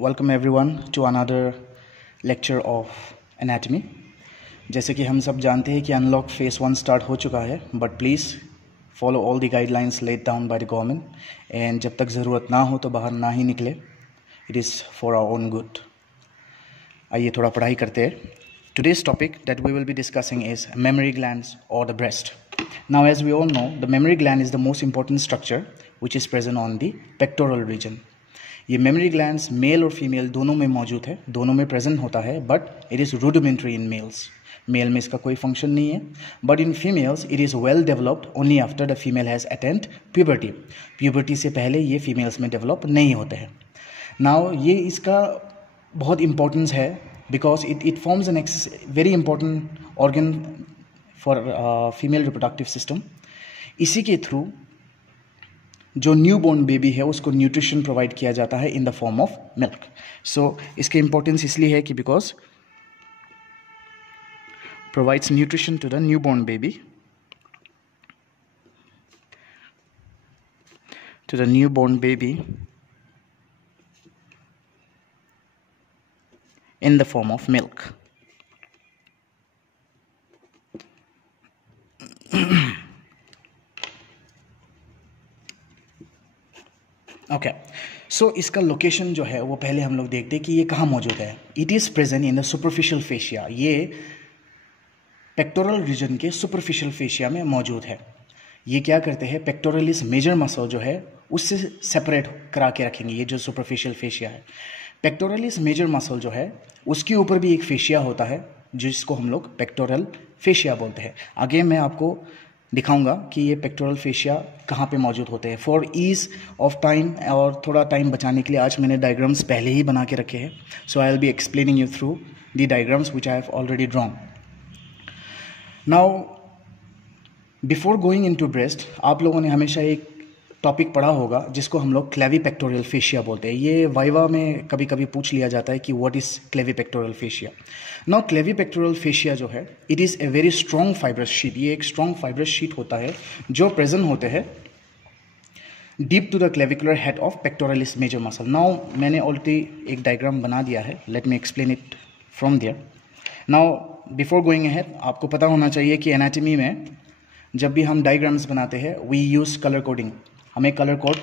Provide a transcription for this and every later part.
Welcome everyone to another lecture of anatomy. जैसे कि हम सब जानते हैं कि अनलॉक फेज 1 स्टार्ट हो चुका है, but please follow all the guidelines laid down by the government and जब तक ज़रूरत ना हो तो बाहर ना ही निकले। It is for our own good. आइए थोड़ा पढ़ाई करते हैं। Today's topic that we will be discussing is mammary glands or the breast. Now, as we all know, the mammary gland is the most important structure which is present on the pectoral region. ये mammary glands male और female दोनों में मौजूद है, दोनों में present होता है, but it is rudimentary in males. Male में इसका कोई फंक्शन नहीं है, but in females it is well developed only after the female has attend puberty. Puberty से पहले ये फीमेल्स में डेवलप नहीं होते हैं। नाउ ये इसका बहुत इंपॉर्टेंस है because it forms an very important organ for female reproductive system. इसी के थ्रू जो न्यू बॉर्न बेबी है उसको न्यूट्रिशन प्रोवाइड किया जाता है in the form of milk. सो इसके इंपॉर्टेंस इसलिए है कि because provides nutrition to the new born baby, in the form of milk. Okay, so इसका लोकेशन जो है वो पहले हम लोग देखते हैं कि ये कहाँ मौजूद है। It is present in the superficial fascia. ये पेक्टोरल रीजन के सुपरफिशियल फेशिया में मौजूद है। ये क्या करते हैं, पेक्टोरलिस मेजर मसल जो है उससे सेपरेट करा के रखेंगे। ये जो सुपरफिशियल फेशिया है, पेक्टोरलिस मेजर मसल जो है उसके ऊपर भी एक फेशिया होता है जिसको हम लोग पेक्टोरल फेशिया बोलते हैं। आगे मैं आपको दिखाऊंगा कि ये पेक्टोरल फेशिया कहाँ पे मौजूद होते हैं। फॉर ईज ऑफ टाइम और थोड़ा टाइम बचाने के लिए आज मैंने डायग्राम्स पहले ही बना के रखे हैं। So I will be explaining you through the diagrams which I have already drawn. Now before going into breast, आप लोगों ने हमेशा एक टॉपिक पढ़ा होगा जिसको हम लोग क्लेविपेक्टोरियल फेशिया बोलते हैं। ये वाइवा में कभी कभी पूछ लिया जाता है कि what is clavipectoral fascia. Now clavipectoral fascia जो है it is a very strong fibrous sheet. ये एक स्ट्रॉन्ग फाइब्रस शीट होता है जो प्रेजेंट होते हैं deep to the clavicular head of pectoralis major muscle. Now मैंने ऑलरेडी एक डायग्राम बना दिया है, let me explain it from there. Now before going ahead, आपको पता होना चाहिए कि एनाटमी में जब भी हम डायग्राम्स बनाते हैं वी यूज़ कलर कोडिंग। हमें कलर कोड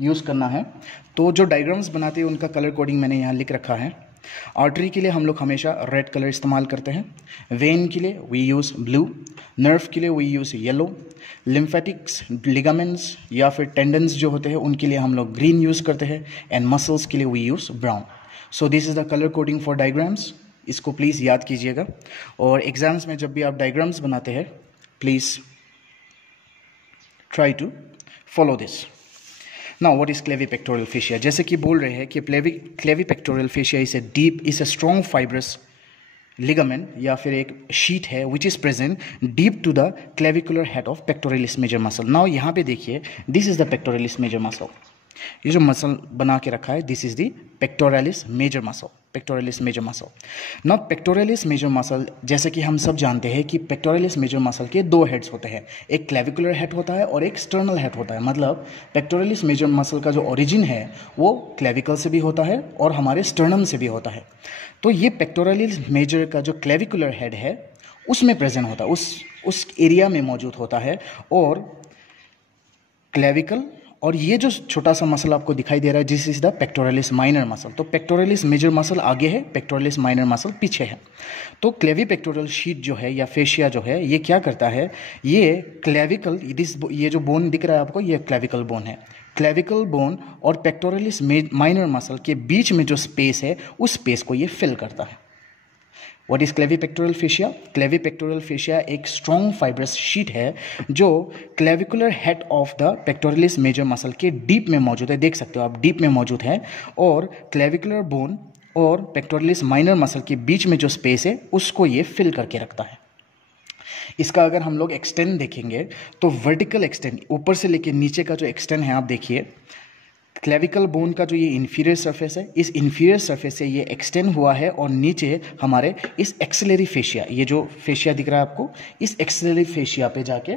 यूज़ करना है, तो जो डायग्राम्स बनाते हैं उनका कलर कोडिंग मैंने यहाँ लिख रखा है। आर्टरी के लिए हम लोग हमेशा रेड कलर इस्तेमाल करते हैं, वेन के लिए वी यूज़ ब्लू, नर्व के लिए we use yellow, lymphatics, ligaments या फिर टेंडन्स जो होते हैं उनके लिए हम लोग ग्रीन यूज़ करते हैं, एंड मसल्स के लिए we use brown. So this is the colour coding for diagrams. इसको प्लीज़ याद कीजिएगा, और एग्जाम्स में जब भी आप डायग्राम्स बनाते हैं please try to follow this. Now what is clavipectoral fascia? जैसे कि बोल रहे हैं कि clavipectoral fascia is a strong fibrous ligament या फिर एक शीट है which is present deep to the clavicular head of pectoralis major muscle. Now यहाँ पे देखिए, this is the pectoralis major muscle. ये जो मसल बना के रखा है this is the pectoralis major muscle, pectoralis major muscle. Now pectoralis major muscle, जैसे कि हम सब जानते हैं कि पेक्टोरलिस मेजर मसल के दो हेड्स होते हैं, एक क्लेविकुलर हेड होता है और एक स्टर्नल हेड होता है। मतलब पेक्टोरलिस मेजर मसल का जो ओरिजिन है वो क्लेविकल से भी होता है और हमारे स्टर्नम से भी होता है। तो ये पेक्टोरलिस मेजर का जो क्लेविकुलर हेड है उसमें प्रेजेंट होता है, उस एरिया में मौजूद होता है। और क्लेविकल और ये जो छोटा सा मसल आपको दिखाई दे रहा है this is the pectoralis minor muscle. तो पेक्टोरलिस मेजर मसल आगे है, पेक्टोरलिस माइनर मसल पीछे है। तो क्लेविपेक्टोरल शीट जो है या फेशिया जो है ये क्या करता है, ये क्लेविकल, ये जो बोन दिख रहा है आपको ये क्लेविकल बोन है। क्लेविकल बोन और पेक्टोरलिस माइनर मसल के बीच में जो स्पेस है उस स्पेस को ये फिल करता है। What is clavipectoral fascia? Clavipectoral fascia एक strong fibrous sheet है जो clavicular head of the pectoralis major muscle के डीप में मौजूद है। देख सकते हो आप, डीप में मौजूद है, और clavicular bone और pectoralis minor muscle के बीच में जो स्पेस है उसको ये फिल करके रखता है। इसका अगर हम लोग एक्सटेंड देखेंगे तो वर्टिकल एक्सटेंड, ऊपर से लेके नीचे का जो एक्सटेंड है आप देखिए, क्लेविकल बोन का जो ये इन्फीरियर सरफेस है इस इन्फीरियर सरफेस से ये एक्सटेंड हुआ है और नीचे हमारे इस एक्सिलरी फेशिया, ये जो फेशिया दिख रहा है आपको, इस एक्सिलरी फेशिया पे जाके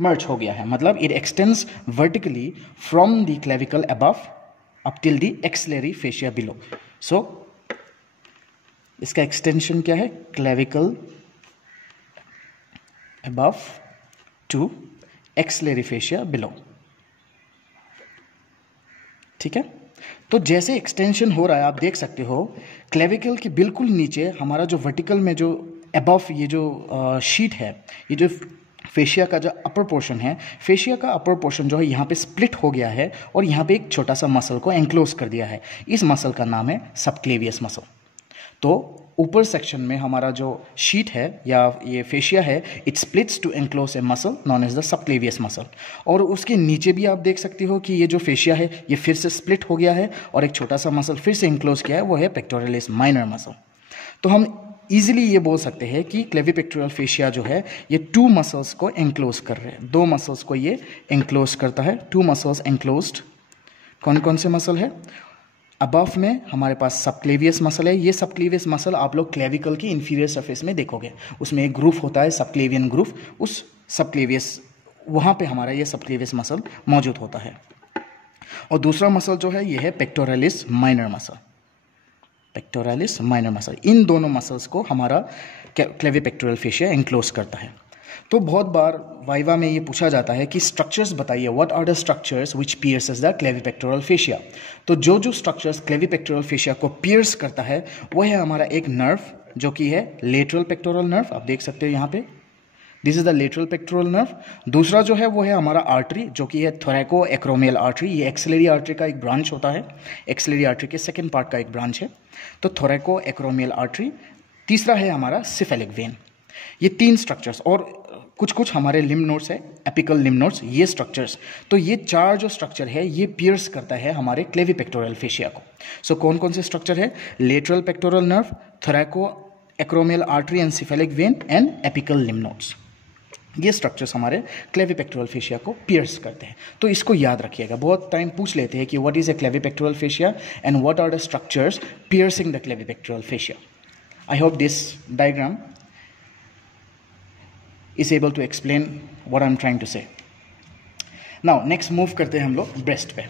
मर्ज हो गया है। मतलब it extends vertically from the clavicle above up till the axillary fascia below. So इसका एक्सटेंशन क्या है, clavicle above to axillary fascia below. ठीक है, तो जैसे एक्सटेंशन हो रहा है आप देख सकते हो क्लेविकल के बिल्कुल नीचे हमारा जो वर्टिकल में जो अबव ये जो शीट है, ये जो फेशिया का जो अपर पोर्शन है, फेशिया का अपर पोर्शन जो है यहाँ पे स्प्लिट हो गया है और यहाँ पे एक छोटा सा मसल को एंक्लोज कर दिया है। इस मसल का नाम है सबक्लेवियस मसल। तो ऊपर सेक्शन में हमारा जो शीट है या ये फेशिया है, it splits to enclose a muscle known as the subclavius muscle. और उसके नीचे भी आप देख सकते हो कि ये जो फेशिया है ये फिर से स्प्लिट हो गया है और एक छोटा सा मसल फिर से एंक्लोज किया है, वो है पेक्टोरलिस माइनर मसल। तो हम इजीली ये बोल सकते हैं कि क्लेविपेक्टोरल फेशिया जो है ये 2 मसल्स को एंक्लोज कर रहे हैं, 2 मसल्स को ये एंक्लोज करता है। 2 मसल्स एंक्लोज्ड। कौन कौन से मसल है? अबव में हमारे पास सबक्लेवियस मसल है। ये सबक्लेवियस मसल आप लोग क्लेविकल की इंफीरियर सरफेस में देखोगे, उसमें एक ग्रूव होता है सबक्लेवियन ग्रूव, उस सबक्लेवियस वहाँ पे हमारा ये सबक्लेवियस मसल मौजूद होता है। और दूसरा मसल जो है ये है pectoralis minor muscle, pectoralis minor muscle. इन दोनों मसल्स को हमारा क्लेविपेक्टोरल फेशिया एंक्लोज करता है। तो बहुत बार वाइवा में ये पूछा जाता है कि स्ट्रक्चर्स बताइए, what are the structures which pierces the clavipectoral fascia. तो जो स्ट्रक्चर्स क्लेविपेक्टोरल फेशिया को पियर्स करता है वो है हमारा एक नर्व जो कि है लेटरल पेक्टोरल नर्व, आप देख सकते हो यहाँ पे, this is the lateral pectoral nerve. दूसरा जो है वो है हमारा आर्टरी जो कि है थोरैको एक्रोमियल आर्टरी। ये एक्सिलरी आर्टरी का एक ब्रांच होता है, एक्सिलरी आर्टरी के सेकेंड पार्ट का एक ब्रांच है, तो थोरैको एक्रोमियल आर्टरी। तीसरा है हमारा सिफेलिक वेन। ये 3 स्ट्रक्चर्स और कुछ हमारे लिम्ब नोड्स है, एपिकल लिम्ब नोड्स, ये स्ट्रक्चर्स। तो ये 4 जो स्ट्रक्चर है ये पियर्स करता है हमारे क्लेविपेक्टोरल फेशिया को। सो कौन कौन से स्ट्रक्चर है? Lateral pectoral nerve, थोरैको acromial artery and cephalic vein and apical limb nodes. ये स्ट्रक्चर्स हमारे क्लेविपेक्टोरल फेशिया को पियर्स करते हैं। तो इसको याद रखिएगा, बहुत टाइम पूछ लेते हैं कि what is a clavipectoral fascia and what are the structures piercing the clavipectoral fascia. I hope this diagram is able to explain what I'm trying to say. Now next move करते हैं हम लोग breast पे।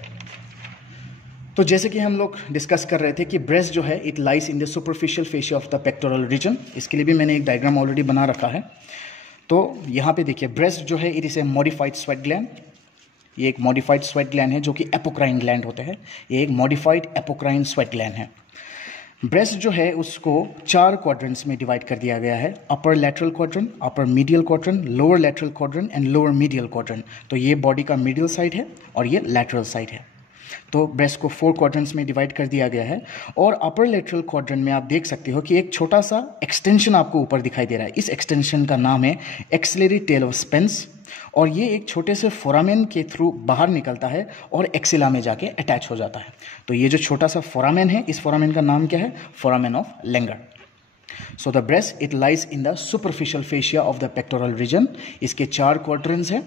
तो जैसे कि हम लोग डिस्कस कर रहे थे कि ब्रेस्ट जो है it lies in the superficial fascia of the pectoral region. इसके लिए भी मैंने एक डायग्राम ऑलरेडी बना रखा है। तो यहाँ पे देखिए ब्रेस्ट जो है it is A modified sweat gland. ये एक मॉडिफाइड स्वेट ग्लैंड है जो कि एपोक्राइन ग्लैंड होते हैं। ये एक मॉडिफाइड एपोक्राइन स्वेट ग्लैंड है। ब्रेस्ट जो है उसको 4 क्वाड्रेंट्स में डिवाइड कर दिया गया है, upper lateral quadrant, upper medial quadrant, lower lateral quadrant and lower medial quadrant. तो ये बॉडी का मीडियल साइड है और ये लैटरल साइड है। तो ब्रेस्ट को 4 क्वाड्रेंट्स में डिवाइड कर दिया गया है। और अपर लैटरल क्वाड्रेंट में आप देख सकते हो कि एक छोटा सा एक्सटेंशन आपको ऊपर दिखाई दे रहा है। इस एक्सटेंशन का नाम है एक्सिलरी टेल ऑफ स्पेंस और ये एक छोटे से फोरामेन के थ्रू बाहर निकलता है और एक्सिला में जाके अटैच हो जाता है। तो ये जो छोटा सा फोरामेन है, इस फोरामेन का नाम क्या है? Foramen of Langer. So the breast it lies in the superficial fascia of the pectoral region. इसके 4 क्वाड्रेंट्स हैं,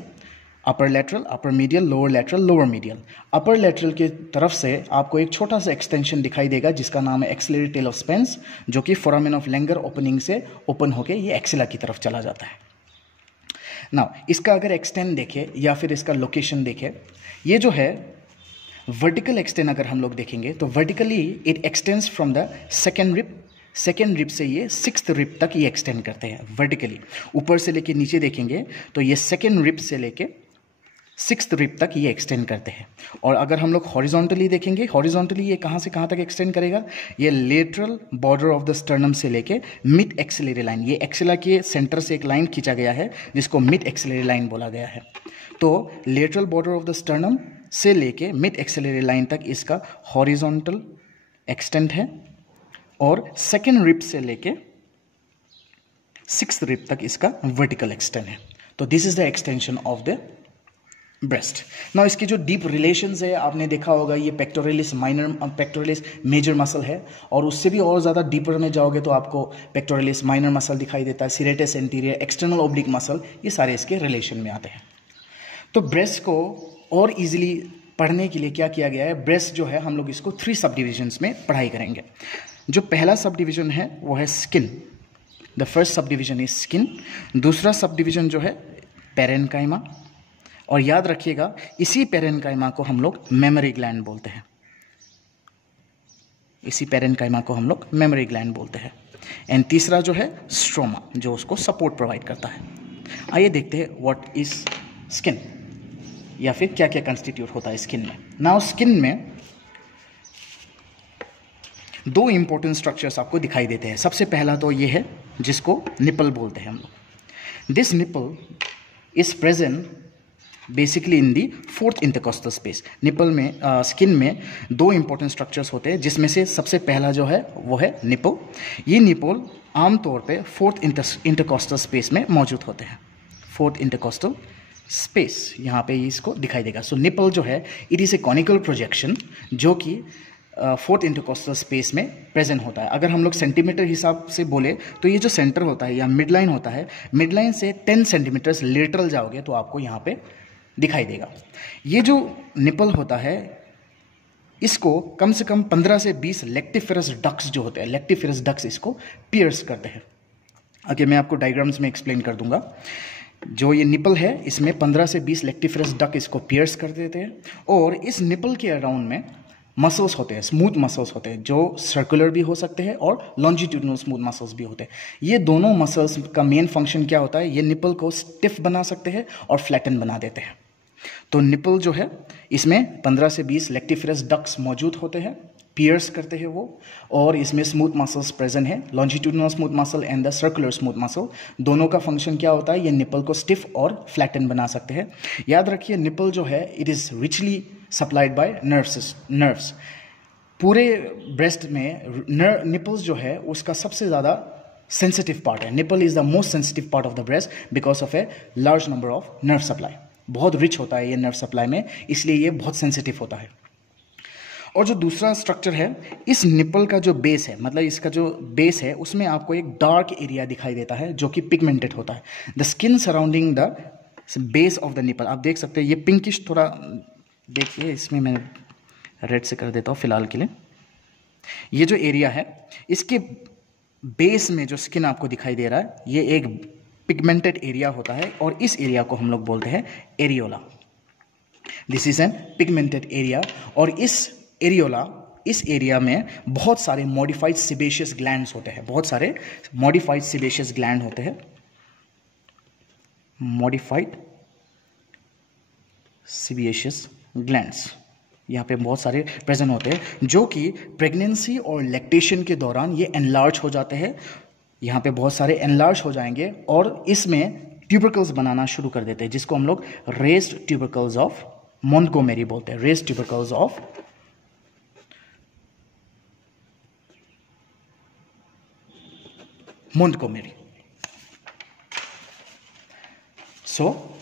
upper lateral, upper medial, lower lateral, lower medial. Upper lateral की तरफ से आपको एक छोटा सा एक्सटेंशन दिखाई देगा जिसका नाम है एक्सिलरी टेल ऑफ स्पेंस, जो कि फोरामेन ऑफ लेंगर ओपनिंग से ओपन होकर ये एक्सिला की तरफ चला जाता है। नाउ इसका अगर एक्सटेंड देखें या फिर इसका लोकेशन देखें, ये जो है वर्टिकल एक्सटेंड अगर हम लोग देखेंगे तो vertically it extends from the second rib से ये 6th रिब तक ये एक्सटेंड करते हैं वर्टिकली। ऊपर से लेके नीचे देखेंगे तो ये सेकेंड रिब से लेके 6th रिब तक ये एक्सटेंड करते हैं। और अगर हम लोग हॉरिजॉन्टली देखेंगे, हॉरिजॉन्टली ये कहाँ से कहाँ तक एक्सटेंड करेगा? ये lateral border of the sternum से लेके मिड एक्सिलरी लाइन, ये एक्सिला के सेंटर से एक लाइन खींचा गया है जिसको मिड एक्सिलरी लाइन बोला गया है। तो lateral border of the sternum से लेके मिड एक्सिलरी लाइन तक इसका हॉरिजॉन्टल एक्सटेंड है और सेकेंड रिब से लेके 6th रिब तक इसका वर्टिकल एक्सटेंड है। तो this is the extension of the breast. Now इसके जो डीप रिलेशंस है आपने देखा होगा, ये pectoralis minor, pectoralis major muscle है और उससे भी और ज़्यादा डीपर में जाओगे तो आपको पेक्टोरलिस माइनर मसल दिखाई देता है, serratus anterior, external oblique muscle, ये सारे इसके रिलेशन में आते हैं। तो ब्रेस्ट को और इजीली पढ़ने के लिए क्या किया गया है, ब्रेस्ट जो है हम लोग इसको 3 सब डिविजन्स में पढ़ाई करेंगे। जो पहला सब डिविजन है वो है skin, the first sub division is skin. दूसरा सब डिविजन जो है पेरेन्काइमा, और याद रखिएगा इसी पेरेन्काइमा को हम लोग मेमोरी ग्लैंड बोलते हैं। इसी पेरेन्काइमा को हम लोग मेमोरी ग्लैंड बोलते हैं। एंड तीसरा जो है स्ट्रोमा, जो उसको सपोर्ट प्रोवाइड करता है। आइए देखते हैं व्हाट इज स्किन, या फिर क्या क्या कंस्टिट्यूट होता है स्किन में। नाउ स्किन में दो इंपॉर्टेंट स्ट्रक्चर्स आपको दिखाई देते हैं। सबसे पहला तो ये है जिसको निपल बोलते हैं हम लोग। This nipple is present basically in the fourth intercostal space. Nipple में स्किन में दो इंपॉर्टेंट स्ट्रक्चर्स होते हैं, जिसमें से सबसे पहला जो है वो है निपल। ये निपल आमतौर पे फोर्थ इंटरकोस्टल स्पेस में मौजूद होते हैं। फोर्थ इंटरकोस्टल स्पेस यहाँ पे इसको दिखाई देगा। सो निपल जो है it is A conical projection जो कि फोर्थ इंटरकोस्टल स्पेस में प्रेजेंट होता है। अगर हम लोग सेंटीमीटर हिसाब से बोले तो ये जो सेंटर होता है या मिड लाइन होता है, मिड लाइन से 10 सेंटीमीटर्स लेटरल जाओगे तो आपको यहाँ पे दिखाई देगा। ये जो निपल होता है इसको कम से कम 15 से 20 लेक्टिफेरस डक्ट्स जो होते हैं, लेक्टिफेरस डक्ट्स इसको पियर्स करते हैं। आगे मैं आपको डायग्राम्स में एक्सप्लेन कर दूंगा। जो ये निपल है इसमें 15 से 20 लेक्टिफेरस डक्ट इसको पियर्स कर देते हैं, और इस निपल के अराउंड में मसल्स होते हैं, स्मूथ मसल्स होते हैं, जो सर्कुलर भी हो सकते हैं और लॉन्जिट्यूडनल स्मूथ मसल्स भी होते हैं। ये दोनों मसल्स का मेन फंक्शन क्या होता है, ये निपल को स्टिफ बना सकते हैं और फ्लैटन बना देते हैं। तो निपल जो है इसमें 15 से 20 लेक्टिफेरस डक्ट्स मौजूद होते हैं, पियर्स करते हैं वो, और इसमें स्मूथ मसल्स प्रेजेंट है, longitudinal smooth muscle and the circular smooth muscle. दोनों का फंक्शन क्या होता है, ये निपल को स्टिफ और फ्लैटन बना सकते हैं। याद रखिए निपल जो है it is richly supplied by nerves. पूरे ब्रेस्ट में निपल्स जो है उसका सबसे ज़्यादा सेंसिटिव पार्ट है। Nipple is the most sensitive part of the breast because of a large number of nerve supply. बहुत रिच होता है ये नर्व सप्लाई में, इसलिए ये बहुत सेंसिटिव होता है। और जो दूसरा स्ट्रक्चर है, इस निपल का जो बेस है, मतलब इसका जो बेस है उसमें आपको एक डार्क एरिया दिखाई देता है जो कि पिगमेंटेड होता है। The skin surrounding the base of the nipple, आप देख सकते हैं ये पिंकिश, थोड़ा देखिए इसमें मैं रेड से कर देता हूँ फिलहाल के लिए। ये जो एरिया है इसके बेस में जो स्किन आपको दिखाई दे रहा है ये एक पिगमेंटेड एरिया होता है, और इस एरिया को हम लोग बोलते हैं areola. This is an pigmented area, और इस एरिया में बहुत सारे मॉडिफाइड सेबेशियस ग्लैंड्स होते हैं। बहुत सारे मॉडिफाइड सेबेशियस ग्लैंड होते हैं, मॉडिफाइड सेबेशियस ग्लैंड्स यहाँ पे बहुत सारे प्रेजेंट होते हैं, जो कि प्रेगनेंसी और लैक्टेशन के दौरान ये एनलार्ज हो जाते हैं। यहाँ पे बहुत सारे एनलार्ज हो जाएंगे और इसमें ट्यूबरकल्स बनाना शुरू कर देते हैं, जिसको हम लोग रेस्ड ट्यूबरकल्स ऑफ मोंटगोमेरी बोलते हैं। Raised tubercles of Montgomery. So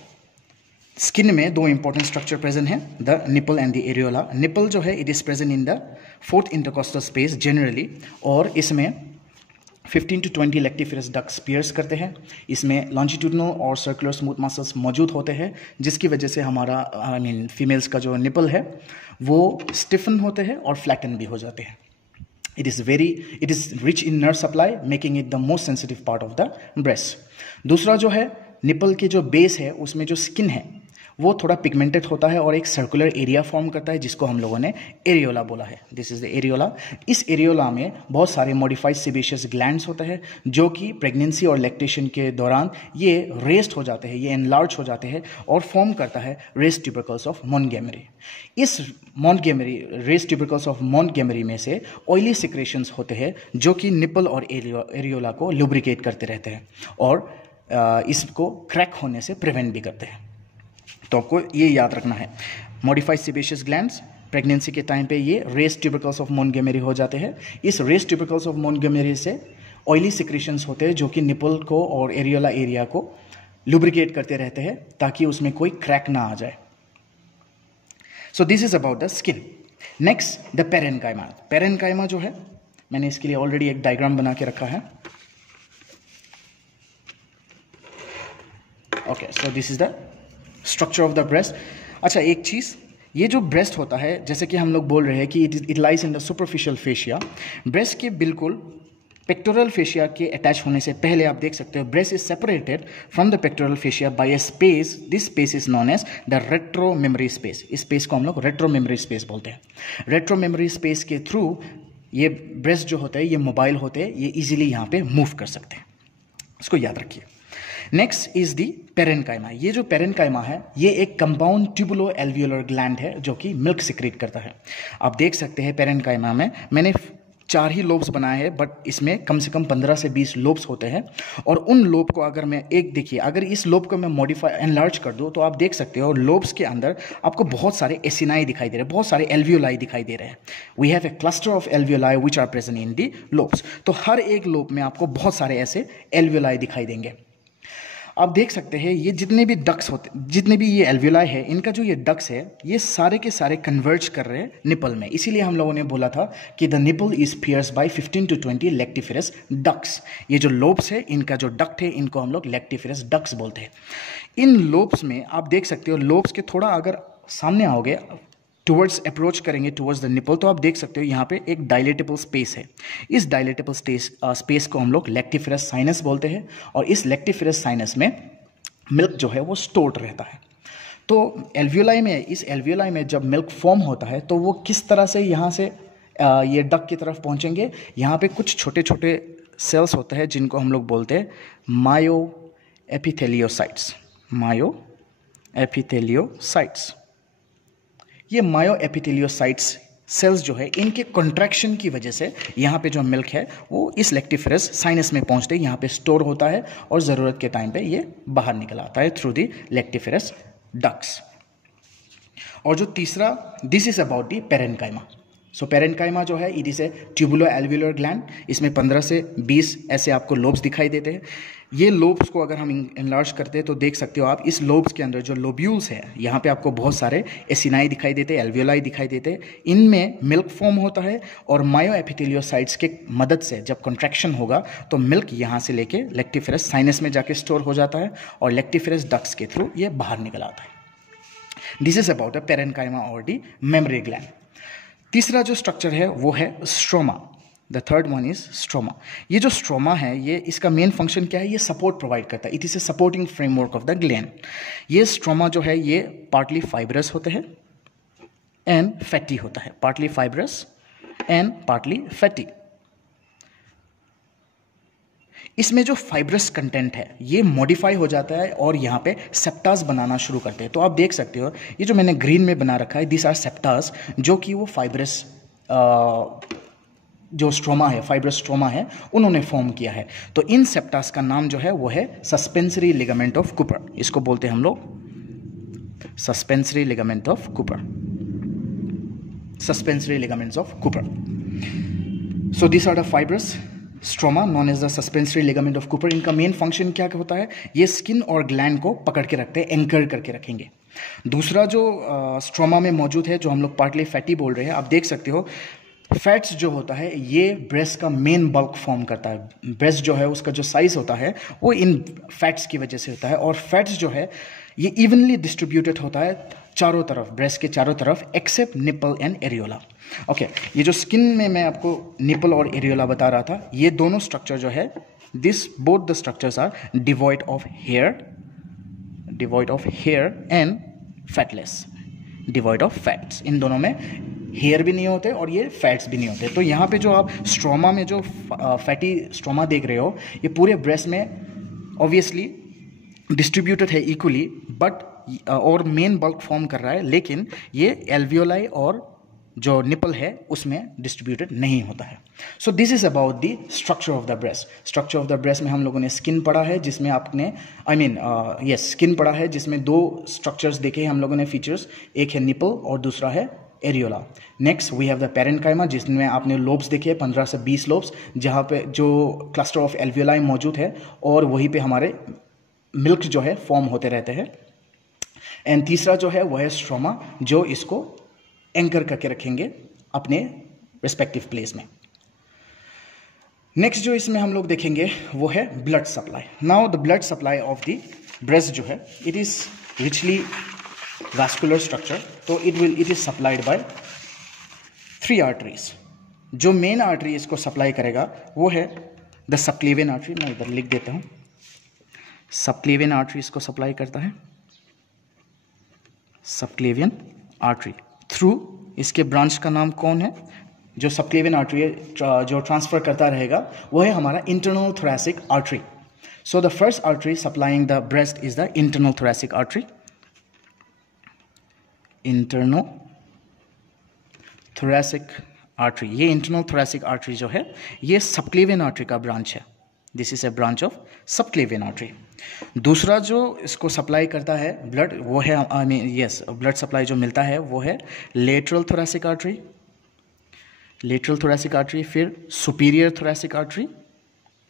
skin में दो इंपॉर्टेंट स्ट्रक्चर प्रेजेंट है, the nipple and the areola. Nipple जो है it is present in the fourth intercostal space generally, और इसमें 15 to 20 लेक्टिफेरस डक्ट्स पियर्स करते हैं। इसमें लॉन्जिट्यूडनल और सर्कुलर स्मूथ मसल्स मौजूद होते हैं, जिसकी वजह से हमारा फीमेल्स का जो निपल है वो स्टिफन होते हैं और फ्लैटन भी हो जाते हैं। It is rich in nerve supply, making it the most sensitive part of the breast. दूसरा जो है निपल के जो बेस है उसमें जो स्किन है वो थोड़ा पिगमेंटेड होता है और एक सर्कुलर एरिया फॉर्म करता है, जिसको हम लोगों ने एरियोला बोला है। This is the areola. इस एरियोला में बहुत सारे मॉडिफाइड सेबेशियस ग्लैंड्स होते हैं, जो कि प्रेगनेंसी और लैक्टेशन के दौरान ये रेस्ट हो जाते हैं, ये एनलार्ज हो जाते हैं और फॉर्म करता है रेस्ट ट्यूबरकल्स ऑफ मोंटगोमेरी। इस रेस्ट ट्यूबरकल्स ऑफ मोंटगोमेरी में से ऑयली सिक्रेशंस होते हैं, जो कि निपल और एरियोला को लुब्रिकेट करते रहते हैं और इसको क्रैक होने से प्रिवेंट भी करते हैं। तो आपको ये याद रखना है, मॉडिफाइड सेबेशियस ग्लैंड्स प्रेगनेंसी के टाइम पे ये रेस्ट ट्यूबरकल्स ऑफ मोंटगोमेरी हो जाते हैं। इस रेस्ट ट्यूबरकल्स ऑफ मोंटगोमेरी से ऑयली सिक्रेशंस होते हैं, जो कि निपल को और एरियोला एरिया को लुब्रिकेट करते रहते हैं ताकि उसमें कोई क्रैक ना आ जाए। So this is about the skin. Next the parenchyma. Parenchyma जो है, मैंने इसके लिए ऑलरेडी एक डायग्राम बना के रखा है। Okay, so this is the structure of the breast. अच्छा, एक चीज़, ये जो ब्रेस्ट होता है, जैसे कि हम लोग बोल रहे हैं कि it lies in the superficial fascia. Breast के बिल्कुल पेक्टोरल फेशिया के अटैच होने से पहले आप देख सकते हो breast is separated from the pectoral fascia by a space. This space is known as the retro mammary space. इस स्पेस को हम लोग रेट्रो मेमोरी स्पेस बोलते हैं। रेट्रो मेमोरी स्पेस के थ्रू ये ब्रेस्ट जो होते हैं ये मोबाइल होते हैं, ये इजीली यहाँ पे मूव कर सकते हैं, इसको याद रखिए। Next is the parenchyma. ये जो पेरेन्काइमा है ये एक कंपाउंड ट्यूबुलो एल्वियोलर ग्लैंड है जो कि मिल्क सिक्रेट करता है। आप देख सकते हैं पेरेन्काइमा में मैंने 4 ही लोब्स बनाए हैं, बट इसमें कम से कम 15 से 20 लोब्स होते हैं। और उन लोब को अगर मैं देखिए, अगर इस लोब को मैं मॉडिफाई एनलार्ज कर दूं तो आप देख सकते हो लोब्स के अंदर आपको बहुत सारे एसिनाई दिखाई दे रहे हैं, बहुत सारे एल्वियोलाई दिखाई दे रहे हैं। We have a cluster of alveoli which are present in the lobes. तो हर एक लोब में आपको बहुत सारे ऐसे एल्वियोलाई दिखाई देंगे। आप देख सकते हैं ये जितने भी डक्स होते, जितने भी ये एल्वियोलाई है, इनका जो ये डक्स है ये सारे के सारे कन्वर्ज कर रहे हैं निपल में। इसीलिए हम लोगों ने बोला था कि the nipple is pierce by 15 to 20 lactiferous ducts. ये जो लोब्स है इनका जो डक्ट है इनको हम लोग लेक्टिफेरस डक्स बोलते हैं। इन लोब्स में आप देख सकते हो, लोब्स के थोड़ा अगर सामने आओगे, टुवर्ड्स अप्रोच करेंगे टुवर्ड्स द निपल, तो आप देख सकते हो यहाँ पे एक डायलेटेबल स्पेस है। इस डायलेटेबल स्पेस को हम लोग लेक्टिफेरस साइनस बोलते हैं, और इस लेक्टिफेरस साइनस में मिल्क जो है वो स्टोर्ड रहता है। तो एल्वियोलाई में, इस एल्वियोलाई में जब मिल्क फॉर्म होता है तो वो किस तरह से यहाँ से ये डक की तरफ पहुँचेंगे। यहाँ पे कुछ छोटे छोटे सेल्स होते हैं जिनको हम लोग बोलते हैं मायो एपिथेलियोसाइट्स। मायो एपिथेलियोसाइट्स, ये मायो एपिथेलियोसाइट्स सेल्स जो है इनके कॉन्ट्रैक्शन की वजह से यहाँ पे जो मिल्क है वो इस लेक्टिफेरस साइनस में पहुँचते ही यहाँ पे स्टोर होता है, और ज़रूरत के टाइम पे ये बाहर निकल आता है थ्रू दी लेक्टिफेरस डक्ट्स। और जो तीसरा, this is about the parenchyma. So parenchyma जो है it is A tubulo alveolar gland. इसमें 15 से 20 ऐसे आपको लोब्स दिखाई देते हैं। ये लोब्स को अगर हम एनलार्ज करते हैं तो देख सकते हो आप, इस लोब्स के अंदर जो लोब्यूल्स है यहाँ पे आपको बहुत सारे एसिनाई दिखाई देते हैं, एल्वियोलाई दिखाई देते हैं। इनमें मिल्क फॉर्म होता है, और मायो एपिथेलियोसाइट्स के मदद से जब कॉन्ट्रैक्शन होगा तो मिल्क यहाँ से लेके लेक्टिफेरस साइनस में जाके स्टोर हो जाता है, और लेक्टिफेरस डक्ट्स के थ्रू ये बाहर निकल आता है। This is about a parenchyma और दी मेमरी ग्लैंड। तीसरा जो स्ट्रक्चर है वो है stroma. The third one is stroma. ये जो स्ट्रोमा है ये, इसका मेन फंक्शन क्या है, ये सपोर्ट प्रोवाइड करता है। It is a supporting framework of the gland. ये स्ट्रोमा जो है ये पार्टली फाइब्रस होते हैं एंड फैटी होता है, partly fibrous and partly fatty. इसमें जो फाइब्रस कंटेंट है ये मॉडिफाई हो जाता है और यहाँ पे सेप्टास बनाना शुरू करते हैं। तो आप देख सकते हो ये जो मैंने ग्रीन में बना रखा है, दिस आर सेप्टास, जो कि वो फाइब्रस जो स्ट्रोमा है, फाइब्रस स्ट्रोमा है, उन्होंने फॉर्म किया है। तो इन सेप्टास का नाम जो है वो है सस्पेंसरी लिगामेंट ऑफ कूपर। इसको बोलते हैं हम लोग suspensory ligament of Cooper, suspensory ligaments of Cooper. So this are the fibrous stroma known as the suspensory ligament of Cooper. इनका मेन फंक्शन क्या होता है, ये स्किन और ग्लैंड को पकड़ के रखते हैं, एंकर करके रखेंगे। दूसरा जो स्ट्रोमा में मौजूद है, जो हम लोग पार्टली फैटी बोल रहे हैं, आप देख सकते हो फैट्स जो होता है ये ब्रेस्ट का मेन बल्क फॉर्म करता है। ब्रेस्ट जो है उसका जो साइज होता है वो इन फैट्स की वजह से होता है, और फैट्स जो है ये इवनली डिस्ट्रीब्यूटेड होता है चारों तरफ, ब्रेस्ट के चारों तरफ, except nipple and areola. Okay, ये जो स्किन में मैं आपको निपल और एरियोला बता रहा था, ये दोनों स्ट्रक्चर जो है, this both the structures are devoid of hair and fatless, devoid of fats. इन दोनों में हेयर भी नहीं होते और ये फैट्स भी नहीं होते। तो यहाँ पे जो आप स्ट्रोमा में जो फैटी स्ट्रोमा देख रहे हो, ये पूरे ब्रेस्ट में ऑब्वियसली डिस्ट्रीब्यूटेड है इक्वली, बट और मेन बल्क फॉर्म कर रहा है, लेकिन ये एल्वियोलाई और जो निपल है उसमें डिस्ट्रीब्यूटेड नहीं होता है। So this is about the structure of the breast. Structure of the breast में हम लोगों ने स्किन पढ़ा है, जिसमें आपने स्किन पढ़ा है, जिसमें 2 स्ट्रक्चर्स देखे हैं हम लोगों ने फीचर्स, एक है निपल और दूसरा है areola. Next we have the parenchyma, जिसमें आपने लोब्स देखे 15 से 20 लोब्स, जहाँ पे जो क्लस्टर ऑफ एल्वियोलाई मौजूद है, और वहीं पे हमारे मिल्क जो है फॉर्म होते रहते हैं। एंड तीसरा जो है वह है स्ट्रोमा, जो इसको एंकर करके रखेंगे अपने रिस्पेक्टिव प्लेस में। नेक्स्ट जो इसमें हम लोग देखेंगे वो है blood supply. Now the blood supply of the breast जो है, it is richly vascular structure, तो it is supplied by 3 arteries. जो मेन आर्टरी इसको सप्लाई करेगा वो है द सबक्लेवियन आर्टरी। मैं इधर लिख देता हूं, सबक्लेवियन आर्टरी इसको सप्लाई करता है, सबक्लेवियन आर्टरी। थ्रू इसके ब्रांच का नाम कौन है, जो सबक्लेवियन आर्टरी है जो ट्रांसफर करता रहेगा वो है हमारा internal thoracic artery. So the first artery supplying the breast is the internal thoracic artery. Internal thoracic artery, ये इंटरनल थोरैसिक आर्टरी जो है ये सबक्लेवियन आर्टरी का ब्रांच है. This is a branch of subclavian artery. दूसरा जो इसको supply करता है ब्लड वो है ब्लड सप्लाई जो मिलता है वो है lateral thoracic artery. Lateral thoracic artery, फिर superior thoracic artery,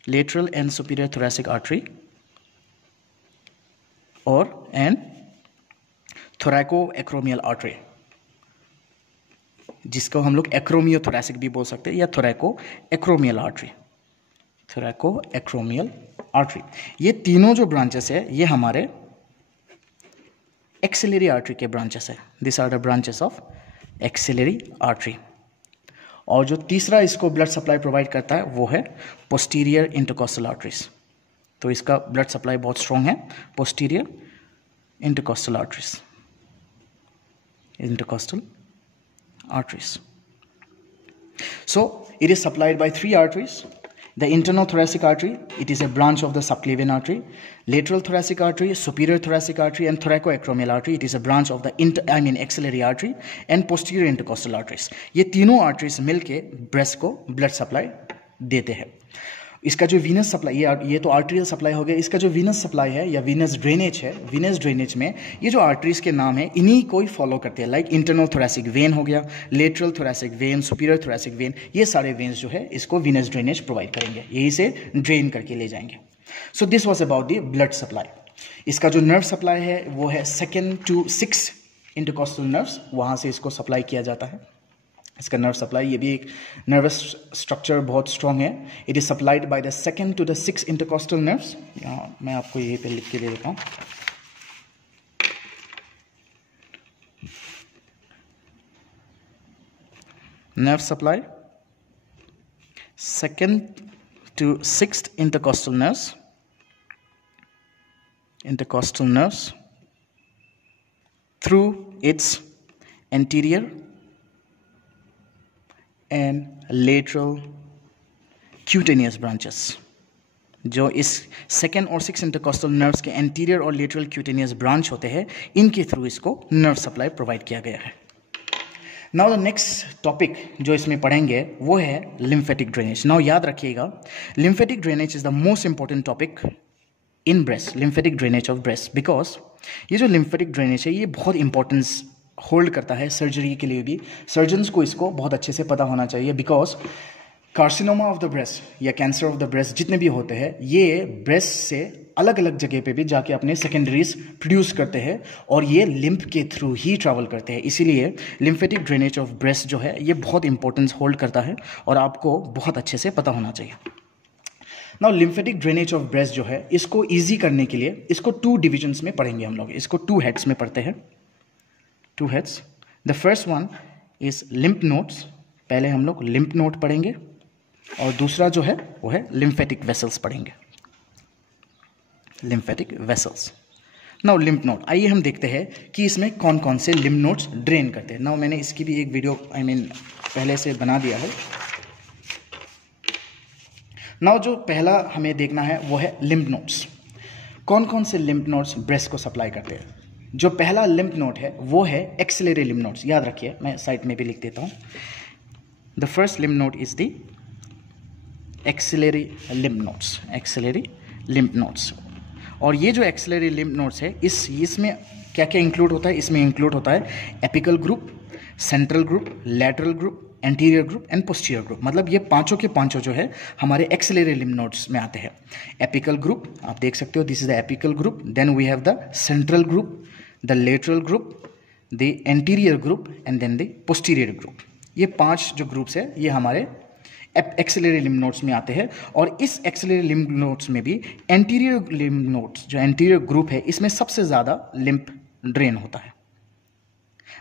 lateral and superior thoracic artery, और एंड थोरैको एक्रोमियल आर्टरी, जिसको हम लोग एक्रोमियोथोरैसिक भी बोल सकते हैं या thoraco acromial artery. Thoraco acromial artery, ये तीनों जो ब्रांचेस है ये हमारे एक्सिलरी आर्टरी के ब्रांचेस है. This are the branches of axillary artery. और जो तीसरा इसको ब्लड सप्लाई प्रोवाइड करता है वो है पोस्टीरियर इंटरकोस्टल आर्टरीज. तो इसका ब्लड सप्लाई बहुत स्ट्रॉन्ग है. Posterior intercostal arteries, intercostal arteries. So it is supplied by three arteries. The internal thoracic artery, it is a branch of the subclavian artery. Lateral thoracic artery, superior thoracic artery, and thoracoacromial artery, it is a branch of the axillary artery and posterior intercostal arteries. ये तीनों arteries मिलके breast को blood supply देते हैं. इसका जो Venus supply, ये तो आर्टेरियल सप्लाई हो गया. इसका जो वीनस सप्लाई है या वीनस ड्रेनेज है, वीनस ड्रेनेज में ये जो आर्टरीज के नाम है इन्हीं को ही फॉलो करते हैं. लाइक इंटरनल थोरैसिक वेन हो गया, lateral thoracic when, superior thoracic when, ये सारे वेन्स जो है इसको वीनस ड्रेनेज प्रोवाइड करेंगे, यही से ड्रेन करके ले जाएंगे. So this was about the blood supply. इसका जो नर्व सप्लाई है वो है 2nd to 6th intercostal nerves, वहाँ से इसको सप्लाई किया जाता है. इसका नर्व सप्लाई, ये भी एक नर्वस स्ट्रक्चर बहुत स्ट्रॉन्ग है. It is supplied by the 2nd to the 6th intercostal nerves. यहाँ मैं आपको यहीं पे लिख के दे देता हूँ. Nerve supply 2nd to 6th intercostal nerves through its anterior and lateral cutaneous branches. जो इस 2nd और 6th इंटरकोस्टल नर्व्स के एंटीरियर और लेटरल क्यूटेनियस ब्रांच होते हैं, इनके थ्रू इसको नर्व सप्लाई प्रोवाइड किया गया है. नाउ द नेक्स्ट टॉपिक जो इसमें पढ़ेंगे वो है लिम्फेटिक ड्रेनेज. नाउ याद रखिएगा, lymphatic drainage is the most important topic in breast, lymphatic drainage of breast, because ये जो लिम्फेटिक ड्रेनेज है ये बहुत इंपॉर्टेंस होल्ड करता है सर्जरी के लिए भी. सर्जन्स को इसको बहुत अच्छे से पता होना चाहिए, because carcinoma of the breast या कैंसर ऑफ द ब्रेस्ट जितने भी होते हैं ये ब्रेस्ट से अलग अलग जगह पे भी जाके अपने सेकेंडरीज प्रोड्यूस करते हैं और ये लिम्फ के थ्रू ही ट्रैवल करते हैं. इसीलिए लिम्फेटिक ड्रेनेज ऑफ ब्रेस्ट जो है ये बहुत इंपॉर्टेंस होल्ड करता है और आपको बहुत अच्छे से पता होना चाहिए. Now lymphatic drainage of breast जो है इसको ईजी करने के लिए इसको 2 डिविजन्स में पढ़ेंगे हम लोग. इसको 2 हेड्स में पढ़ते हैं, 2 heads. The first one is lymph nodes. पहले हम लोग लिम्फ नोड पढ़ेंगे और दूसरा जो है वो है लिम्फेटिक वेसल्स पढ़ेंगे. Lymphatic vessels. Now lymph node, आइए हम देखते हैं कि इसमें कौन कौन से लिम्फ नोड्स ड्रेन करते हैं. नाउ मैंने इसकी भी एक वीडियो पहले से बना दिया है. नाउ जो पहला हमें देखना है वो है लिम्फ नोड्स. कौन कौन से लिम्फ नोड्स ब्रेस्ट को सप्लाई करते हैं. जो पहला लिम्फ नोड है वो है एक्सिलरी लिम्फ नोड्स. याद रखिए, मैं साइड में भी लिख देता हूँ. The first lymph node is the axillary lymph nodes. Axillary lymph nodes. और ये जो एक्सिलरी लिम्फ नोड्स है इसमें क्या क्या इंक्लूड होता है. इसमें इंक्लूड होता है apical group, central group, lateral group, anterior group and posterior group. मतलब ये पांचों के पांचों जो है हमारे एक्सिलरी लिम्फ नोड्स में आते हैं. एपिकल ग्रुप आप देख सकते हो, this is the apical group. Then we have the central group, the lateral group, the anterior group and then the posterior group. ये 5 जो ग्रुप्स है ये हमारे एक्सिलरी लिम्फ नोड्स में आते हैं. और इस एक्सिलरी लिम्फ नोड्स में भी एंटीरियर लिम्फ नोड्स जो एंटीरियर ग्रुप है इसमें सबसे ज़्यादा लिम्फ ड्रेन होता है.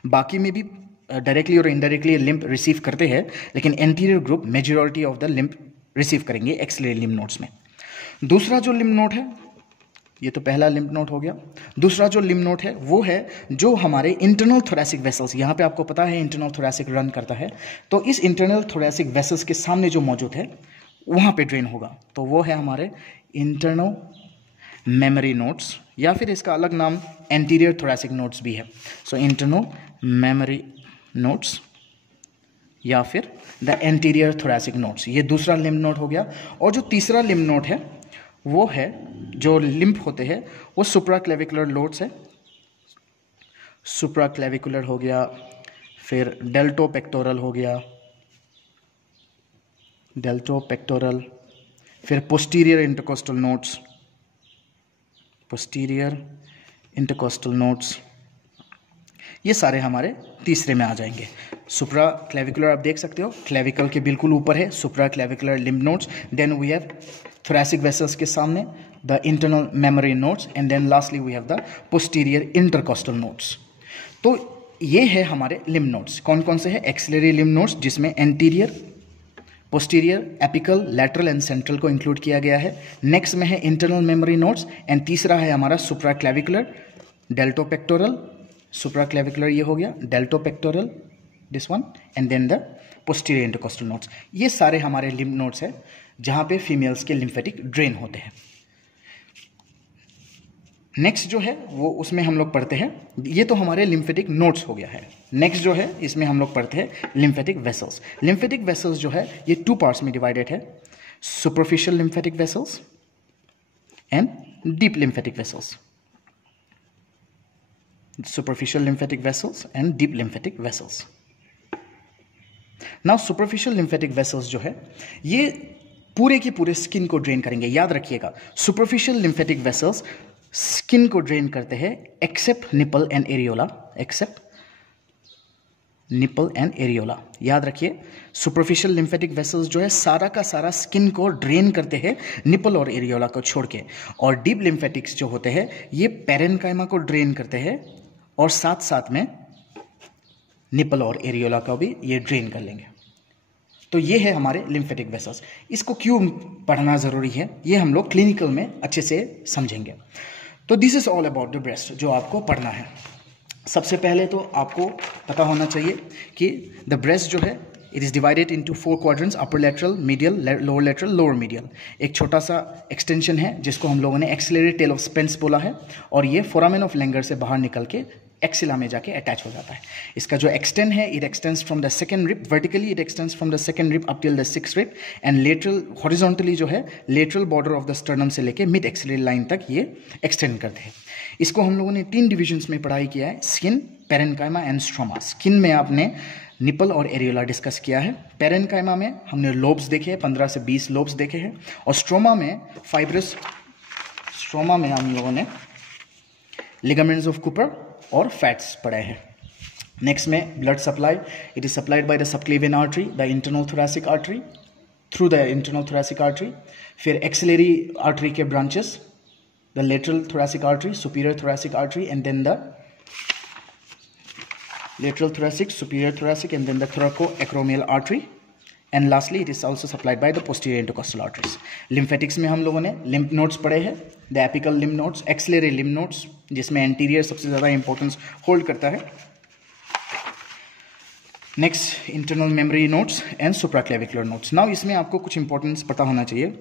बाकी में भी डायरेक्टली और इनडायरेक्टली लिम्फ रिसीव करते हैं, लेकिन anterior group majority of the lymph receive करेंगे एक्सिलरी लिम्फ नोड्स में. दूसरा जो लिम्फ नोड है ये तो पहला लिम्फ नोड हो गया। दूसरा जो लिम्फ नोड है वो है जो हमारे इंटरनल थोरैसिक वेसल्स, यहाँ पे आपको पता है इंटरनल थोरैसिक रन करता है, तो इस इंटरनल थोरैसिक वेसल्स के सामने जो मौजूद है वहाँ पे ड्रेन होगा, तो वो है हमारे इंटरनल मेमोरी नोड्स, या फिर इसका अलग नाम एंटीरियर थोरैसिक नोड्स भी है। सो इंटरनल मेमोरी नोड्स या फिर द एंटीरियर थोरैसिक नोड्स, ये दूसरा लिम्फ नोड हो गया। और जो तीसरा लिम्फ नोड है वो है, जो लिम्फ होते हैं वो सुप्राक्लेविकुलर नोड्स है। सुप्राक्लेविकुलर हो गया, फिर डेल्टोपेक्टोरल हो गया, डेल्टोपेक्टोरल, फिर posterior intercostal nodes, posterior intercostal nodes, ये सारे हमारे तीसरे में आ जाएंगे। सुप्रा क्लेविकुलर आप देख सकते हो, क्लेविकल के बिल्कुल ऊपर है supraclavicular lymph nodes, then we have thoracic vessels के सामने the internal memory nodes, and then lastly we have the posterior intercostal nodes। तो ये है हमारे lymph nodes। कौन कौन से हैं? एक्सिलरी lymph nodes, जिसमें anterior, posterior, apical, lateral and central को इंक्लूड किया गया है। नेक्स्ट में है इंटरनल मेमोरी नोड्स, एंड तीसरा है हमारा सुप्राक्लेविकुलर, डेल्टोपेक्टोरल, सुप्राक्लेविकुलर ये हो गया, deltopectoral this one, and then the posterior intercostal nodes. ये सारे हमारे लिम्फ नोड्स है जहाँ पे फीमेल्स के लिम्फेटिक ड्रेन होते हैं। नेक्स्ट जो है वो उसमें हम लोग पढ़ते हैं, ये तो हमारे लिम्फेटिक नोड्स हो गया है। नेक्स्ट जो है इसमें हम लोग पढ़ते हैं लिम्फेटिक वेसल्स। लिम्फेटिक वेसल्स जो है ये 2 पार्ट्स में डिवाइडेड है, superficial lymphatic vessels and deep lymphatic vessels. Superficial lymphatic vessels and deep lymphatic vessels. Now superficial lymphatic vessels जो है ये पूरे के पूरे स्किन को ड्रेन करेंगे। याद रखिएगा, सुपरफिशियल लिम्फेटिक वेसल्स स्किन को ड्रेन करते हैं except nipple and areola, except nipple and areola. याद रखिए, सुपरफिशियल लिम्फेटिक वेसल्स जो है सारा का सारा स्किन को ड्रेन करते हैं निपल और एरियोला को छोड़ के, और डीप लिम्फेटिक्स जो होते हैं ये पेरेन्काइमा को ड्रेन करते हैं और साथ साथ में निपल और एरियोला को भी ये ड्रेन कर लेंगे। तो ये है हमारे लिम्फेटिक वेसल्स। इसको क्यों पढ़ना ज़रूरी है ये हम लोग क्लिनिकल में अच्छे से समझेंगे। तो this is all about the breast जो आपको पढ़ना है। सबसे पहले तो आपको पता होना चाहिए कि द ब्रेस्ट जो है it is divided into 4 quadrants, upper lateral, medial, lower lateral, lower medial. एक छोटा सा एक्सटेंशन है जिसको हम लोगों ने एक्सिलरी टेल ऑफ स्पेंस बोला है, और ये फोरामेन ऑफ लैंगर से बाहर निकल के एक्सिला में जाके अटैच हो जाता है। इसका जो एक्सटेंड है it extends from the second rib vertically, it extends from the second rib up till the 6th rib, and lateral horizontally जो है lateral border of the sternum से लेके मिड एक्सिलरी लाइन तक ये एक्सटेंड करते हैं। इसको हम लोगों ने 3 डिविजन्स में पढ़ाई किया है, skin, parenchyma and stroma. Skin में आपने निपल और एरियोला डिस्कस किया है, पेरेन्काइमा में हमने लोब्स देखे हैं, 15 से 20 लोब्स देखे हैं, और स्ट्रोमा में फाइब्रस, स्ट्रोमा में हम लोगों ने लिगामेंट्स ऑफ कूपर और फैट्स पढ़े हैं। नेक्स्ट में blood supply, it is supplied by the subclavian artery, the internal thoracic artery, through the internal thoracic artery. फिर एक्सिलरी आर्टरी के branches, the lateral thoracic artery, superior thoracic artery, and then the lateral thoracic, superior thoracic, and then the thoracoacromial artery, and lastly it is also supplied by the posterior intercostal arteries. Lymphatics में हम लोगों ने lymph nodes पढ़े हैं, the apical lymph nodes, axillary lymph nodes जिसमें anterior सबसे ज़्यादा importance hold करता है, next internal memory nodes and supraclavicular nodes. Now इसमें आपको कुछ इंपॉर्टेंस पता होना चाहिए।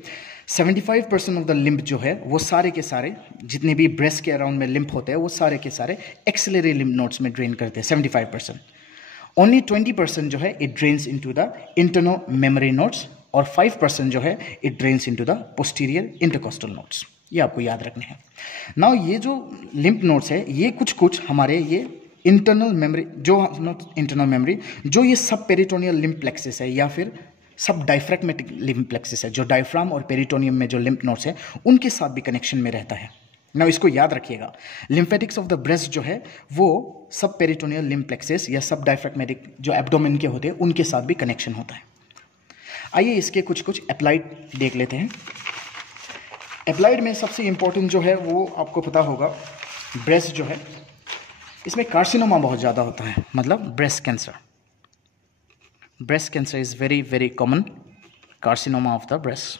75% ऑफ द लिम्फ जो है वो सारे के सारे जितने भी ब्रेस्ट के अराउंड में लिम्फ होते हैं वो सारे के सारे एक्सिलरी लिम्फ नोड्स में ड्रेन करते हैं 75%। ओनली 20% जो है it drains into the internal memory nodes, और 5% जो है it drains into the posterior intercostal nodes. ये आपको याद रखने हैं। नाउ ये जो लिम्फ नोड्स है ये कुछ हमारे ये इंटरनल मेमोरी जो नॉट इंटरनल मेमोरी जो ये सब पेरिटोनियल लिम्फ प्लेक्सिस है या फिर सब डायफ्रैग्मेटिक लिम्फ प्लेक्सिस है, जो डायफ्राम और पेरिटोनियम में जो लिम्फ नोड्स है उनके साथ भी कनेक्शन में रहता है। ना इसको याद रखिएगा, लिम्फेटिक्स ऑफ द ब्रेस्ट जो है वो सब पेरिटोनियल लिम्फ प्लेक्सिस या सब डायफ्रैग्मेटिक जो एब्डोमेन के होते हैं उनके साथ भी कनेक्शन होता है। आइए इसके कुछ अप्लाइड देख लेते हैं। अप्लाइड में सबसे इंपॉर्टेंट जो है वो आपको पता होगा, ब्रेस्ट जो है इसमें कार्सिनोमा बहुत ज़्यादा होता है, मतलब breast cancer. Breast cancer is very very common, carcinoma of the breast.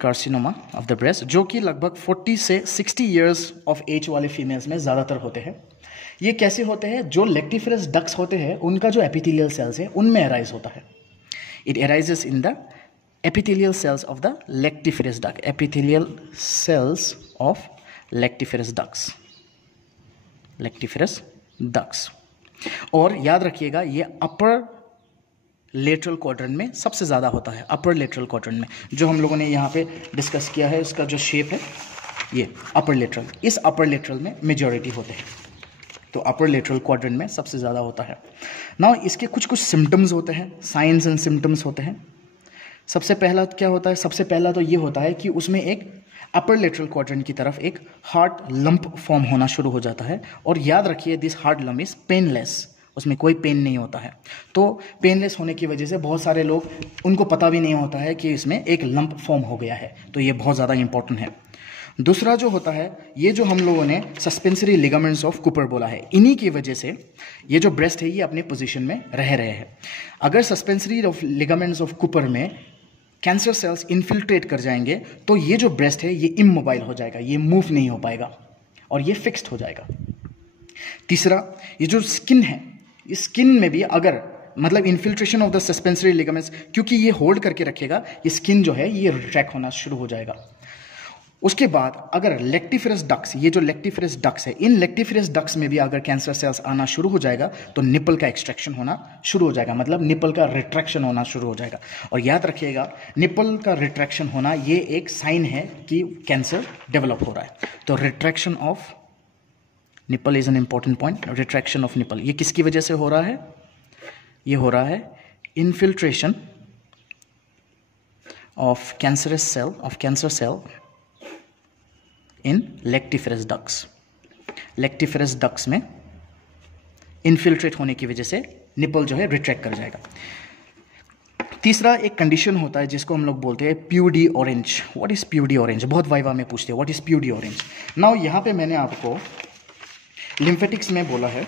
Carcinoma of the breast, जो कि लगभग 40 से 60 ईयर्स ऑफ एज वाले फीमेल्स में ज़्यादातर होते हैं। ये कैसे होते हैं? जो लेक्टिफेरस डक्ट्स होते हैं उनका जो एपिथेलियल सेल्स है उनमें अराइज होता है। It arises in the epithelial cells of the lactiferous duct, epithelial cells of lactiferous ducts। और याद रखिएगा ये अपर लेटरल क्वाड्रेंट में सबसे ज़्यादा होता है। अपर लेटरल क्वाड्रेंट में जो हम लोगों ने यहाँ पे डिस्कस किया है, उसका जो शेप है ये अपर लेटरल, इस अपर लेटरल में मेजॉरिटी होते हैं। तो अपर लेटरल क्वाड्रेंट में सबसे ज़्यादा होता है। नाउ इसके कुछ कुछ सिम्टम्स होते हैं, साइंस एंड सिम्टम्स होते हैं। सबसे पहला क्या होता है? सबसे पहला तो ये होता है कि उसमें एक अपर लेटरल क्वाड्रेंट की तरफ एक हार्ड लंप फॉर्म होना शुरू हो जाता है। और याद रखिए this hard lump is painless, उसमें कोई पेन नहीं होता है। तो पेनलेस होने की वजह से बहुत सारे लोग, उनको पता भी नहीं होता है कि इसमें एक लंप फॉर्म हो गया है। तो ये बहुत ज़्यादा इंपॉर्टेंट है। दूसरा जो होता है, ये जो हम लोगों ने सस्पेंसरी लिगामेंट्स ऑफ कूपर बोला है, इन्हीं की वजह से ये जो ब्रेस्ट है ये अपने पोजीशन में रह रहे हैं। अगर suspensory of ligaments of Cooper में कैंसर सेल्स इन्फिल्ट्रेट कर जाएंगे तो ये जो ब्रेस्ट है ये इमोबाइल हो जाएगा, ये मूव नहीं हो पाएगा और ये फिक्स्ड हो जाएगा। तीसरा, ये जो स्किन है, इस स्किन में भी अगर मतलब infiltration of the suspensory ligaments, क्योंकि ये होल्ड करके रखेगा, ये स्किन जो है ये रिट्रैक्ट होना शुरू हो जाएगा। उसके बाद अगर लेक्टिफेरस डक्ट्स, ये जो लेक्टिफेरस डक्ट्स है, इन लेक्टिफेरस डक्ट्स में भी अगर कैंसर सेल्स आना शुरू हो जाएगा तो निपल का एक्सट्रैक्शन होना शुरू हो जाएगा, मतलब निपल का रिट्रैक्शन होना शुरू हो जाएगा। और याद रखिएगा निपल का रिट्रैक्शन होना ये एक साइन है कि कैंसर डेवलप हो रहा है। तो retraction of nipple is an important point. Retraction of nipple ये किसकी वजह से हो रहा है? ये हो रहा है infiltration of cancer cell in lactiferous ducts. Lactiferous ducts में इन्फिल्ट्रेट होने की वजह से निपल जो है रिट्रैक्ट कर जाएगा। तीसरा एक कंडीशन होता है जिसको हम लोग बोलते हैं peau d'orange. What is peau d'orange? बहुत वाइवा में पूछते हैं what is peau d'orange. Now यहाँ पे मैंने आपको लिम्फेटिक्स में बोला है,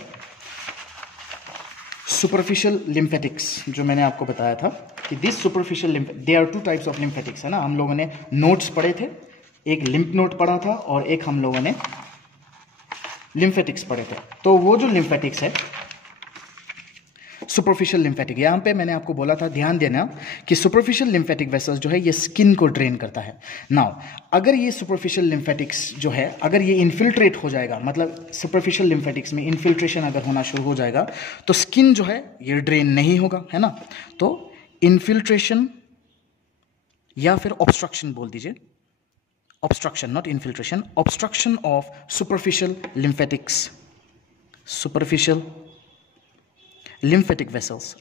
सुपरफिशियल लिम्फेटिक्स जो मैंने आपको बताया था कि this superficial they are two types of lymphatics, है ना। हम लोगों ने नोट्स पढ़े थे, एक लिम्फ नोड पढ़ा था और एक हम लोगों ने लिम्फेटिक्स पढ़े थे। तो वो जो लिम्फेटिक्स है सुपरफिशियल लिम्फेटिक, यहाँ पे मैंने आपको बोला था ध्यान देना कि सुपरफिशियल लिम्फेटिक वेसल्स जो है ये स्किन को ड्रेन करता है। नाउ अगर ये सुपरफिशियल लिम्फेटिक्स जो है अगर ये इन्फिल्ट्रेट हो जाएगा, मतलब सुपरफिशियल लिम्फेटिक्स में इन्फिल्ट्रेशन अगर होना शुरू हो जाएगा तो स्किन जो है ये ड्रेन नहीं होगा, है ना। तो इन्फिल्ट्रेशन या फिर ऑब्स्ट्रक्शन बोल दीजिए, obstruction not infiltration, obstruction of superficial lymphatics, superficial lymphatic vessels,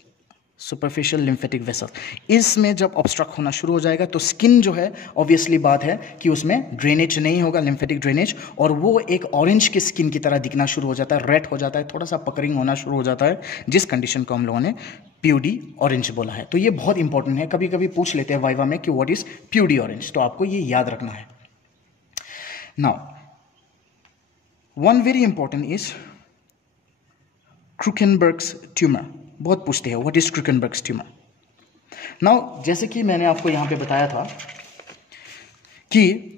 superficial lymphatic vessels। इसमें जब ऑब्स्ट्रक्ट होना शुरू हो जाएगा तो स्किन जो है ऑब्वियसली बात है कि उसमें ड्रेनेज नहीं होगा, लिम्फेटिक ड्रेनेज, और वो एक ऑरेंज की स्किन की तरह दिखना शुरू हो जाता है, रेड हो जाता है, थोड़ा सा पकरिंग होना शुरू हो जाता है, जिस कंडीशन को हम लोगों ने प्यूडी ऑरेंज बोला है। तो ये बहुत इंपॉर्टेंट है, कभी कभी पूछ लेते हैं वाइवा में कि व्हाट इज प्यूडी ऑरेंज, तो आपको ये याद रखना है। Now, one very important is Krukenberg's tumor। बहुत पूछते हैं what is Krukenberg's tumor। Now, जैसे कि मैंने आपको यहाँ पे बताया था कि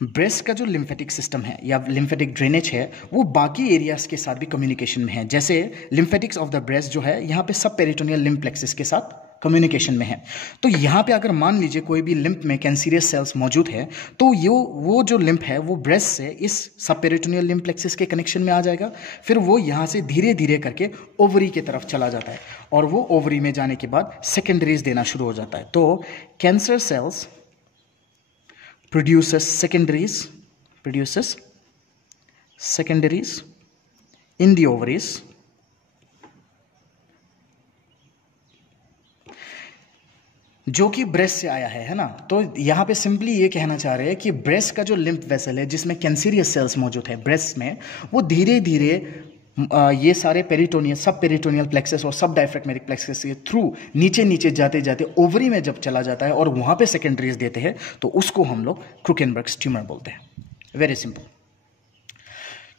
ब्रेस्ट का जो लिम्फेटिक सिस्टम है या लिम्फेटिक ड्रेनेज है वो बाकी एरियाज के साथ भी कम्युनिकेशन में है। जैसे लिम्फेटिक्स ऑफ द ब्रेस्ट जो है यहाँ पे सब पेरिटोनियल लिम्फ प्लेक्सिस के साथ कम्युनिकेशन में है। तो यहाँ पे अगर मान लीजिए कोई भी लिम्फ में कैंसीरियस सेल्स मौजूद है तो वो जो लिम्फ है वो ब्रेस्ट से इस सब पेरिटोनियल लिम्फ प्लेक्सिस के कनेक्शन में आ जाएगा, फिर वो यहाँ से धीरे धीरे करके ओवरी की तरफ चला जाता है और वो ओवरी में जाने के बाद सेकेंडरीज देना शुरू हो जाता है। तो cancer cells produces secondaries in the ovaries जो कि ब्रेस्ट से आया है ना। तो यहाँ पे सिंपली ये कहना चाह रहे हैं कि ब्रेस्ट का जो लिम्फ वेसल है जिसमें कैंसीरियस सेल्स मौजूद है ब्रेस्ट में, वो धीरे धीरे ये सारे पेरिटोनियल सब पेरिटोनियल प्लेक्सस और सब डायफ्रेगमेटिक प्लेक्सस के थ्रू नीचे नीचे जाते जाते ओवरी में जब चला जाता है और वहाँ पे सेकेंडरीज देते हैं तो उसको हम लोग क्रूकेनबर्ग्स ट्यूमर बोलते हैं। वेरी सिंपल,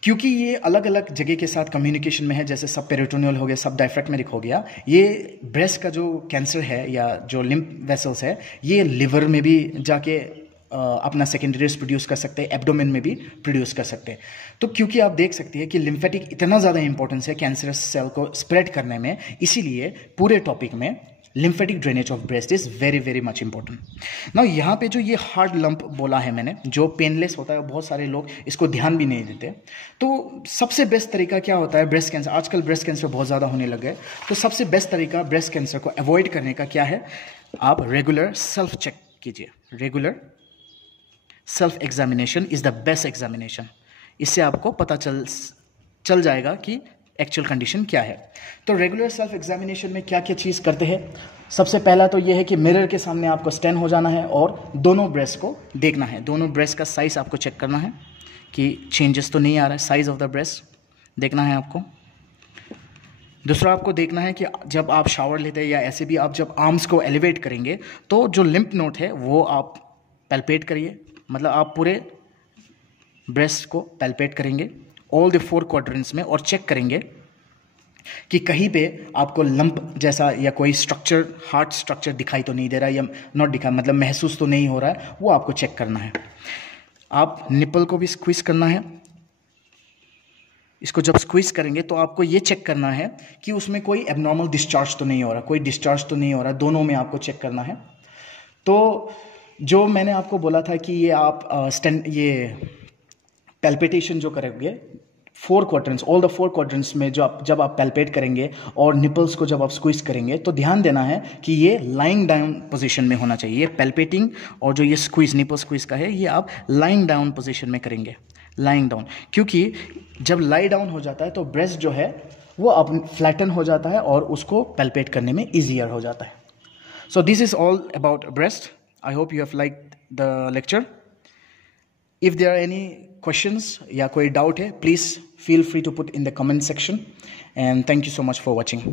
क्योंकि ये अलग अलग जगह के साथ कम्युनिकेशन में है, जैसे सब पेरिटोनियल हो गया, सब डायफ्रेगमेटिक हो गया। ये ब्रेस्ट का जो कैंसर है या जो लिम्फ वेसल्स है ये लिवर में भी जाके अपना सेकेंडरीज प्रोड्यूस कर सकते हैं, एब्डोमेन में भी प्रोड्यूस कर सकते हैं। तो क्योंकि आप देख सकते हैं कि लिम्फेटिक इतना ज़्यादा इंपॉर्टेंस है कैंसरस सेल को स्प्रेड करने में, इसीलिए पूरे टॉपिक में lymphatic drainage of breast is very very much important. Now यहाँ पे जो ये हार्ड लंप बोला है मैंने, जो पेनलेस होता है, बहुत सारे लोग इसको ध्यान भी नहीं देते। तो सबसे बेस्ट तरीका क्या होता है ब्रेस्ट कैंसर, आजकल ब्रेस्ट कैंसर बहुत ज़्यादा होने लग गए, तो सबसे बेस्ट तरीका ब्रेस्ट कैंसर को अवॉइड करने का क्या है, आप रेगुलर सेल्फ चेक कीजिए। Regular self examination is the best examination. इससे आपको पता चल जाएगा कि एक्चुअल कंडीशन क्या है। तो रेगुलर सेल्फ एग्जामिनेशन में क्या क्या चीज़ करते हैं, सबसे पहला तो यह है कि मिरर के सामने आपको स्टैंड हो जाना है और दोनों ब्रेस्ट को देखना है। दोनों ब्रेस्ट का साइज आपको चेक करना है कि चेंजेस तो नहीं आ रहा है, साइज ऑफ द ब्रेस्ट देखना है आपको। दूसरा आपको देखना है कि जब आप शावर लेते हैं या ऐसे भी आप जब आर्म्स को एलिवेट करेंगे तो जो लिम्फ नोड है वो आप पैल्पेट करिए, मतलब आप पूरे ब्रेस्ट को पैल्पेट करेंगे ऑल द 4 क्वाड्रेंट्स में और चेक करेंगे कि कहीं पे आपको लंप जैसा या कोई स्ट्रक्चर, हार्ट स्ट्रक्चर दिखाई तो नहीं दे रहा है या नॉट दिखा, मतलब महसूस तो नहीं हो रहा है, वो आपको चेक करना है। आप निपल को भी स्क्वीज करना है। इसको जब स्क्वीज करेंगे तो आपको ये चेक करना है कि उसमें कोई एबनॉर्मल डिस्चार्ज तो नहीं हो रहा, कोई डिस्चार्ज तो नहीं हो रहा, दोनों में आपको चेक करना है। तो जो मैंने आपको बोला था कि ये आप ये पैल्पिटेशन जो करेंगे 4 क्वाड्रेंट्स, ऑल द 4 क्वाड्रेंट्स में जब आप पैल्पेट करेंगे और निपल्स को जब आप स्क्वीज करेंगे तो ध्यान देना है कि ये लाइंग डाउन पोजीशन में होना चाहिए। ये पैल्पेटिंग और जो ये स्क्वीज निपल स्क्वीज का है ये आप लाइंग डाउन पोजीशन में करेंगे, लाइंग डाउन, क्योंकि जब लाई डाउन हो जाता है तो ब्रेस्ट जो है वो अब फ्लैटन हो जाता है और उसको पैल्पेट करने में ईजियर हो जाता है। So this is all about breast. I hope you have liked the lecture. If there are any questions या कोई डाउट है, please feel free to put in the comment section, and thank you so much for watching.